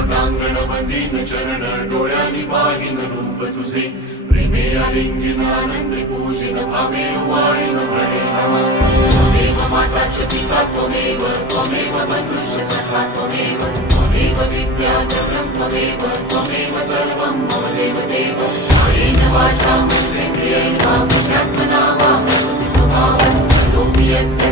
लोटांगण वंदीन चरण डोळ्यांनी पाहिन रूप तुझे प्रेमे आलिंगिन आनंदे पूजिन भावे वाळीन प्रणय नमः त्वमेव माताच पिता त्वमेव त्वमेव बन्धुश्च सखा त्वमेव त्वमेव विद्या चक्रं त्वमेव त्वमेव सर्वं मम देवदेव कायेन वाचा मनसेन्द्रियेण वा बुद्ध्यात्मना वा प्रकृतिस्वभावात् करोमि यत्